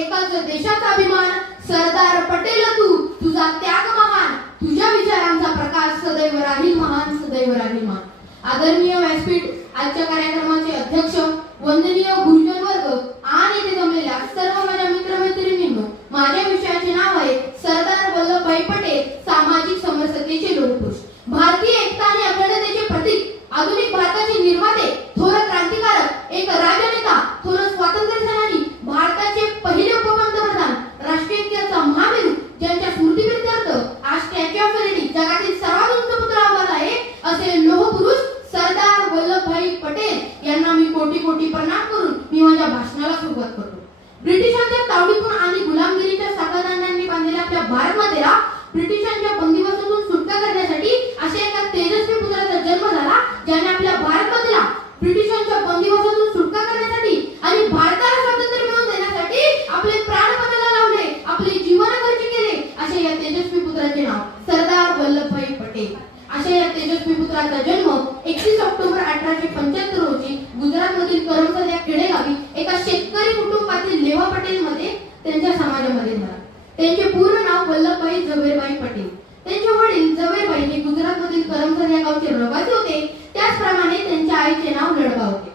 एकाच देशाचा अभिमान, सरदार पटेल तू, तुझा त्याग महान, तुझ्या विचारांचा प्रकाश सदैव राहील महान, सदैव राहील महान. आदरणीय व्यासपीठ, आजच्या कार्यक्रमाचे अध्यक्ष, वंदनीय गुरुजन वर्ग आणि इथे जमलेल्या सर्व माझ्या मित्रमैत्रिणींनो, माझ्या विषयाचे नाव आहे सरदार वल्लभभाई पटेल, सामाजिक समरसतेचे लोहपुरुष, भारतीय एकता आणि अखंडतेचे प्रतीक, आधुनिक भारताचे निर्माते, थोर क्रांतिकारक, एक राजनेता, थोर स्वातंत्र्य सेनानी, भारताचे पहिले उपपंतप्रधान, राष्ट्रीय ऐक्याचा महामेरू, ज्यांच्या स्मृतीप्रित्यर्थ आज स्टॅच्यू ऑफ युनिटी जगातील सर्वात उंच पुतळा आहे, असे लोहपुरुष सरदार वल्लभभाई पटेल यांना मी कोटी कोटी प्रणाम करून मी माझ्या भाषणाला सुरुवात करतो. ब्रिटिशांच्या तावडीतून आणि गुलामगिरीच्या साखळदांडांनी बांधलेल्या आपल्या भारतमातेला ब्रिटिशांच्या बंदिवासातून सुटका करण्यासाठी अशा एका तेजस्वी पुत्राचा जन्म झाला, ज्याने आपल्या भारतमातेला ब्रिटिशांच्या बंदिवासातून सुटका करण्यासाठी आणि भारताला स्वातंत्र्य मिळवून देण्यासाठी आपले प्राण पणाला लावले, आपले जीवन खर्च केले. अशा या तेजस्वी पुत्राचे नाव सरदार वल्लभभाई पटेल. अशा या तेजस्वी पुत्राचा जन्म 31 ऑक्टोबर 1875 रोजी गुजरातमधील करमसद या खेडेगावी एका शेतकरी कुटुंबातील लेवा पटेल मध्ये त्यांच्या समाजामध्ये झाला. त्यांचे पूर्ण नाव वल्लभभाई झवेरभाई पटेल. त्यांचे वडील झवेरभाई हे गुजरातमधील करमसद या गावचे रहिवासी होते. त्याचप्रमाणे त्यांच्या आईचे नाव लडबा होते.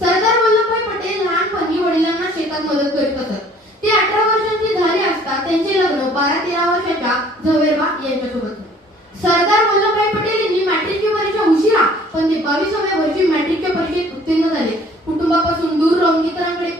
सरदार वल्लभभाई पटेल लहानपणी वडिलांना शेतात मदत करीत असत. ते 18 वर्षांची झाले असता त्यांचे लग्न 12-13 वर्षाच्या झवेरबा यांच्यासोबत झाले. सरदार वल्लभभाई पटेल यांनी मॅट्रिकची परीक्षा उशिरा पण ते 22व्या वर्षी मॅट्रिकच्या परीक्षेत उत्तीर्ण झाले. कुटुंबापासून दूर राहून इतरांकडे